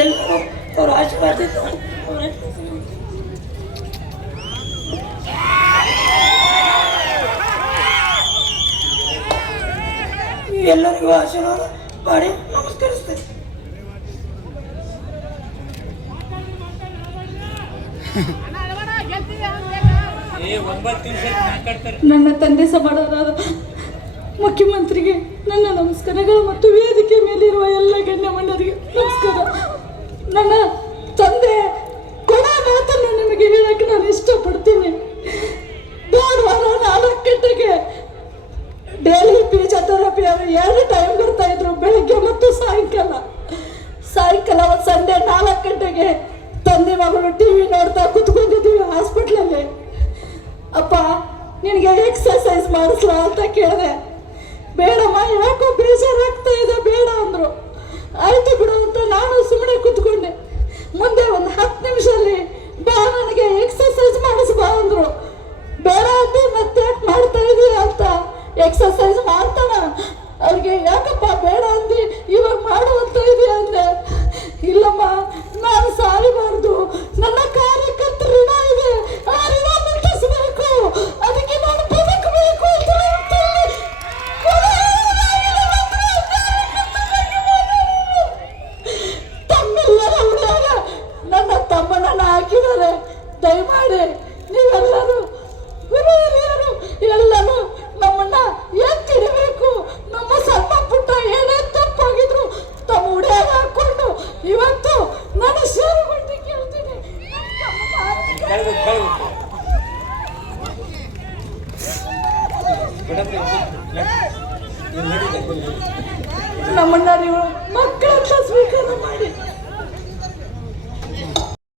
ಎಲ್ಲರೂ ಅವ್ರ ಆಶೀರ್ವಾದ ಎಲ್ಲರಿಗೂ ಆಶೀರ್ವಾದ ಮಾಡಿ ನಮಸ್ಕರಿಸ್ತೇನೆ. ನನ್ನ ತಂದೆ ಸಮಾನರಾದ ಮುಖ್ಯಮಂತ್ರಿಗೆ ನನ್ನ ನಮಸ್ಕಾರಗಳು ಮತ್ತು ವೇದಿಕೆ ಮೇಲಿರುವ ಎಲ್ಲ ಗಣ್ಯಮಣ್ಣರಿಗೆ ನಮಸ್ಕಾರ. ನನ್ನ ತಂದೆ ಕೊಡ ಮಾತನ್ನು ನಿಮಗೆ ಹೇಳಕ್ಕೆ ನಾನು ಇಷ್ಟಪಡ್ತೀನಿ. ಭಾನುವಾರ 4 ಗಂಟೆಗೆ ಡೈಲಿ ಫಿಸಿಯೋಥೆರಪಿ ಅವರು 2 ಟೈಮ್ ಬರ್ತಾ ಇದ್ರು, ಬೆಳಗ್ಗೆ ಮತ್ತು ಸಾಯಂಕಾಲ. ಒಂದು ಸಂಡೇ 4 ಗಂಟೆಗೆ ತಂದೆ ಮಗಳು ಟಿವಿ ನೋಡ್ತಾ ಕುತ್ಕೊಂಡಿದ್ದೀವಿ ಹಾಸ್ಪಿಟ್ಲಲ್ಲಿ. ಅಪ್ಪ ನಿನಗೆ ಎಕ್ಸರ್ಸೈಸ್ ಮಾಡಿಸ್ಲಾ ಅಂತ ಕೇಳಿದೆ. ಬೇಡಮ್ಮ, ಯಾಕೋ ಬೇಜಾರಾಗ್ತಾ ಇದೆ, ಬೇಡ ಅಂದರು. ಆಯ್ತು ಬಿಡು ಅಂತ ನಾನು ಸುಮ್ಮನೆ ಕೂತ್ಕೊಂಡೆ. ಮುಂದೆ ಒಂದು 10 ನಿಮಿಷದಲ್ಲಿ ಬಾ ನನಗೆ ಎಕ್ಸರ್ಸೈಸ್ ಮಾಡಿಸ್ಬಾ ಅಂದರು. ಬೇಡ ಅಂದೆ, ಮತ್ತೆ ಯಾಕೆ ಮಾಡ್ತಾ ಇದೀಯ ಅಂತ ಎಕ್ಸರ್ಸೈಸ್ ಮಾಡ್ತಾನ. ಅವ್ರಿಗೆ ಯಾಕಪ್ಪ ಬೇಡ ಅಂದು ಇವಾಗ ಮಾಡುವಂತ ಇದೆಯಾ ಅಂದೆ. ಇಲ್ಲಮ್ಮ, ನಾನು ಸಾಯಬಾರ್ದು, ನನ್ನ ಕಾರ್ಯಕರ್ತ ಋಣ ಇದೆ, ಆ ಋಣ ಮುಟ್ಟಿಸಬೇಕು, ಅದಕ್ಕೆ ನಾನು ಬದುಕಬೇಕು ಅಂತ ತಮ್ಮೆಲ್ಲರ ಉಳಿಯಾಗ ನನ್ನ ತಮ್ಮನನ್ನ ಹಾಕಿದ್ದಾರೆ. ದಯಮಾಡಿ ನೀವೆಲ್ಲರೂ ಗುರು ಹಿರಿಯರು ಎಲ್ಲರೂ ನಮ್ಮನ್ನ ಎತ್ತಿಡಬೇಕು. ನಮ್ಮ ಸಣ್ಣ ಪುಟ್ಟ ಏನೇ ತಪ್ಪಾಗಿದ್ರು ತಮ್ಮ ಉಡಿಯಾಗ ಹಾಕೊಂಡು ಇವತ್ತು ನಾನು ಸೇರಿಬಿಟ್ಟು ಕೇಳ್ತೀನಿ. ನಮ್ಮನ್ನ ನೀವು